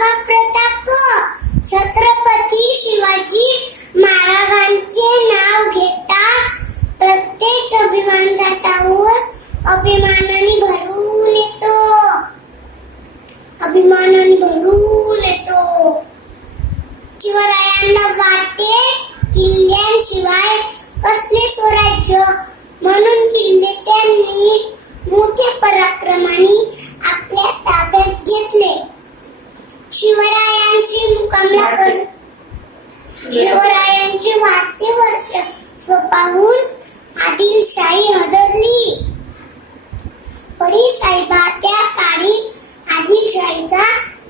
बाबा प्रताप छत्रपती शिवाजी महाराजांचे नाव घेता प्रत्येक अभिमानाचा वर अभिमानाने भरून येतो. अभिमानाने भरून येतो. शिवरायांना वाटे किल्ल्यांशिवाय कसले स्वराज्य? म्हणून किल्ले त्यांनी मोठ्या पराक्रमाने आपल्या ताब्यात घेतले शिवरायांशी मुकाबला कर शिवरायांची वाढते वर्चस्व पाहून आदिलशाही हदरली. पडी साहेबा त्या काळी आदिलशाहीचा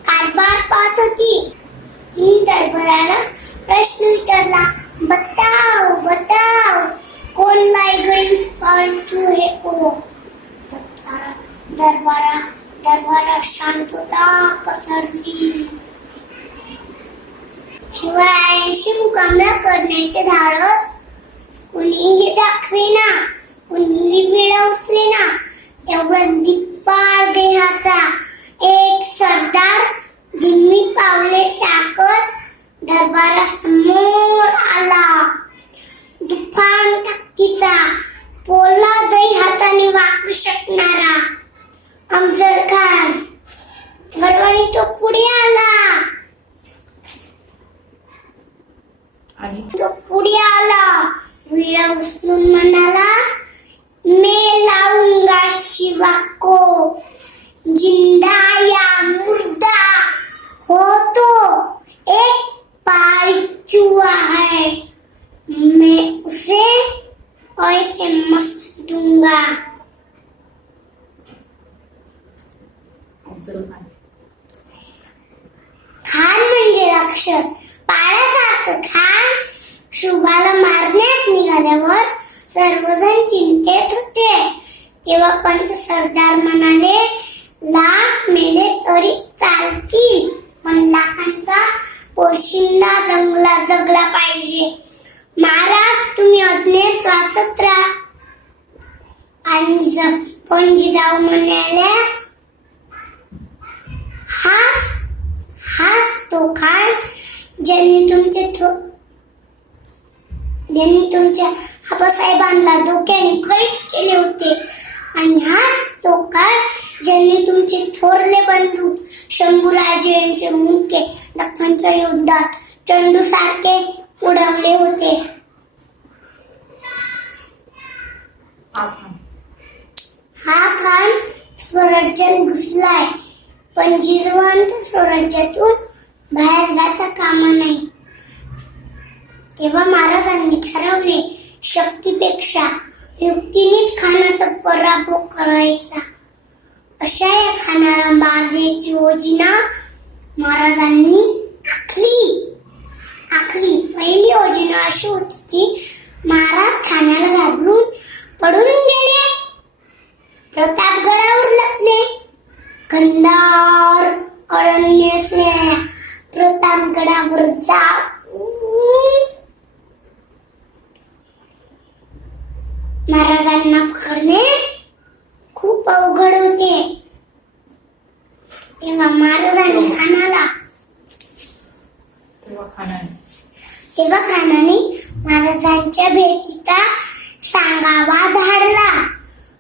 कारभार पाहत होती. तिने दरबाराला प्रश्न विचारला बताओ बताओ कोण लायगडीस पाळचू हे को? दरबारा दरबारा शांतता पसरली. शिवरायांशी मुकाबला करण्याचे धाडस. कुणीही दाखवेना कुणीही वेळ उचलेना तेवढं दिप्पाळ देहाचा. एक सरदार धुम्मी पावले टाकत दरबारासमोर आला. दुफान ताकदीचा पोलादही हाताने वाकू शकणारा. अफजल खान गर्वाने तो पुढे आला आणि तो पुढे आला विळा उचलून म्हणाला मैं लाऊंगा शिवा को जिंदा या मुर्दा हो तो एक पारिचुआ है मैं उसे ऐसे मस्त दूंगा अफजल खान खान म्हणजे बाळासारखं खान शुभाला मारण्यास निघाल्यावर सर्वजण चिंतेत होते. तेव्हा पंत सरदार म्हणाले लाख मेले तरी चालतील पण लाखांचा पोशिंदा जंगला जगला पाहिजे. महाराज तुम्ही अज्ञेत वाचत राहा. आणि पण जिजाऊ म्हणाल्या हा हाच तो काळ ज्यांनी तुमचे थो ज्यांनी तुमच्या आबासाहेबांना डोक्याने कैद केले होते. आणि हाच तो काळ ज्यांनी तुमचे थोरले बंधू शंभूराजे यांचे मुके दख्खनच्या युद्धात चंडू सारखे उडवले होते. हा खान स्वराज्यात घुसलाय. जिरवंत स्वराज्यातून बाहेर जाता कामा नाही. तेव्हा महाराजांनी ठरवले शक्तीपेक्षा युक्तीनेच खानाचा पराभव करायचा. अशा या खानाला मारण्याची योजना महाराजांनी आखली. आखली. पहिली योजना अशी होती की महाराज खानाला घाबरून पडून गेले प्रतापगडावर लपले कंदार अरण्य असलेल्या प्रतापगडावर जाऊन महाराजांना पकडणे खूप अवघड होते. तेव्हा महाराजांनी खानाला. तेव्हा खानाने. महाराजांच्या भेटीचा सांगावा धाडला.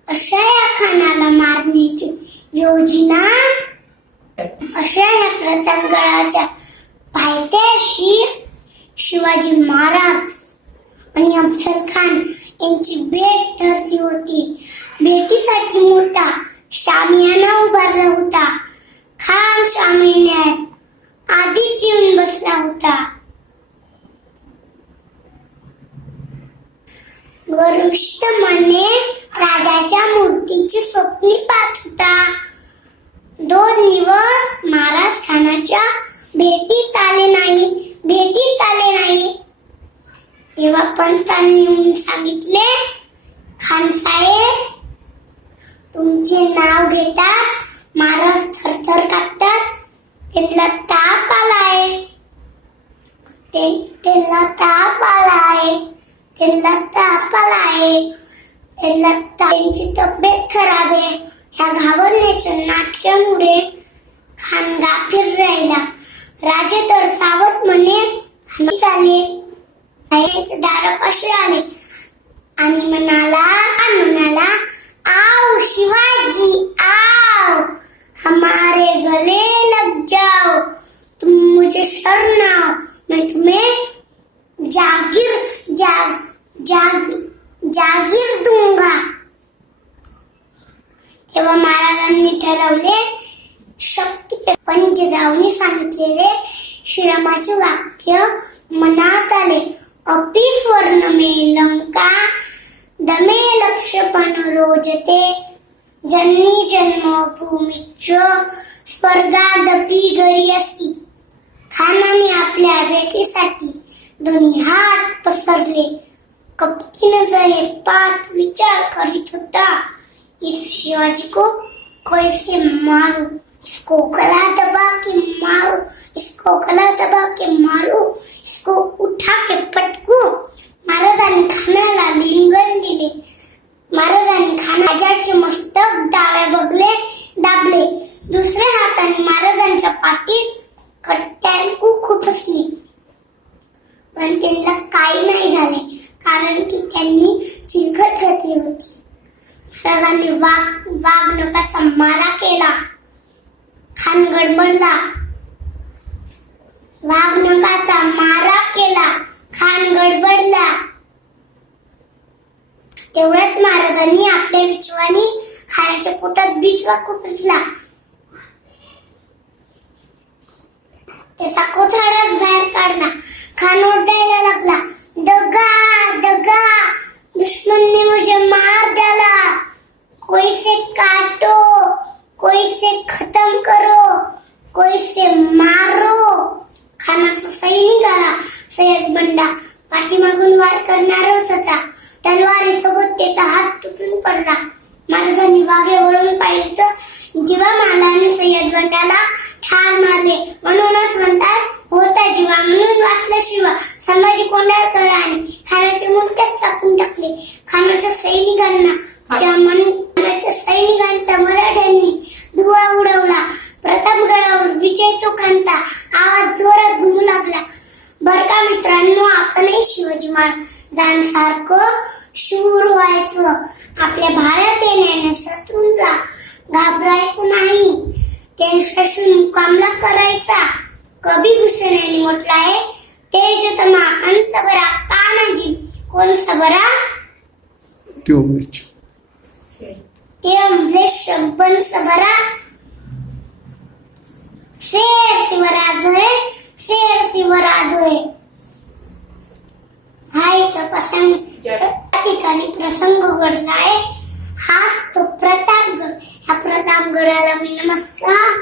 अशा या खानाला मारण्याची योजना अशा या प्रतापगडाच्या पायथ्याशी शिवाजी महाराज आणि अफजल खान यांची भेट ठरली होती. भेटीसाठी मोठा शामियाना उभारला होता. खान शामियान्यात आधीच येऊन बसला होता. वरिष्ठ मने राजाच्या मूर्तीची स्वप्नी पाहत होता. दोन दिवस महाराज खानाच्या भेटीस आले नाही. भेटीस आले नाही. तेव्हा पंतांनी येऊन सांगितले खान साहेब तुमचे नाव घेताच महाराज थरथर कापतात त्यांना ताप आलाय. ते त्यांना ताप आलाय. त्यांना ताप आलाय. त्यांना त्यांची तब्येत खराब आहे. ह्या घाबरण्याच्या नाटकामुळे खान गाफीर राहिला. राजे तर सावत म्हणे झाले चालले आईचे आले. आणि म्हणाला म्हणाला आओ शिवाजी आओ हमारे गले लग जाओ. तुम मुझे शरण आओ मैं तुम्हें जागीर जाग जाग जागीर दूंगा. तेव्हा महाराजांनी ठरवले शक्ती पण जिजाऊनी सांगितलेले श्रीरामाचे वाक्य मनात आले. अपि स्वर्ण दमे लक्षपण रोजते, जन्नी जन्मभूमीच स्वर्गादपी घरी असती. खानाने आपल्या भेटीसाठी दोन्ही हात पसरले. कपटी नजरे पाठ विचार करीत होता. इस शिवाजी को कैसे मारू, इसको गला दबा के मारू, इसको गला दबा के मारू. महाराजांनी वाघ वाघ नकाचा मारा केला. खान गडबडला. वाघ नकाचा मारा केला. खान गडबडला. तेवढ्याच महाराजांनी आपल्या विश्वानी खानाच्या पोटात बिचवा खुपसला त्याचा कोथाडाच बाहेर काढ खान ओरडायला लागला दगा दगा दुश्मन ने मुझे मार डाला कोई से काटो कोई से खत्म करो कोई से मारो खानाचा सैनिक आला सय्यद बंडा पाठीमागून वार करणारच होता तलवारीसोबत त्याचा हात तुटून पडला. महाराजांनी वाघे वळून पाहिलं तर जीवा मालाने सय्यद बंडाला ठार मारले. म्हणूनच म्हणतात होता जीवा. म्हणून वाचला शिवा. संभाजी कोंढाळकर आणि खानाचे मुलकेच टाकून टाकले. खानाच्या सैनिकांना खानाच्या सैनिकांचा मराठ्यांनी धुवा उडवला प्रतापगडावर विजय तो तुकांचा आवाज जोरात घुमू लागला. बर का मित्रांनो आपणही शिवाजी महाराजांसारखं शूर व्हायचं. आपल्या भारत येण्याने शत्रूंना घाबरायचं नाही. त्यांच्याशी मुकामला करायचा. कविभूषण यांनी म्हटलं आहे. तेजतमा अंसबरा कानाजी कोण सबरा? त्यो मिरची. से ते अमले शब्बन सबरा. शेर शिवराज होय शेर शिवराज होय. हा इथं प्रसंग या ठिकाणी प्रसंग घडलाय. हा तो प्रतापगड ह्या प्रतापगडाला मी नमस्कार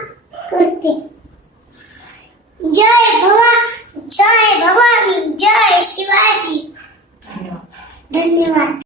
करते. जय भवा जय भवानी जय शिवाजी. धन्यवाद.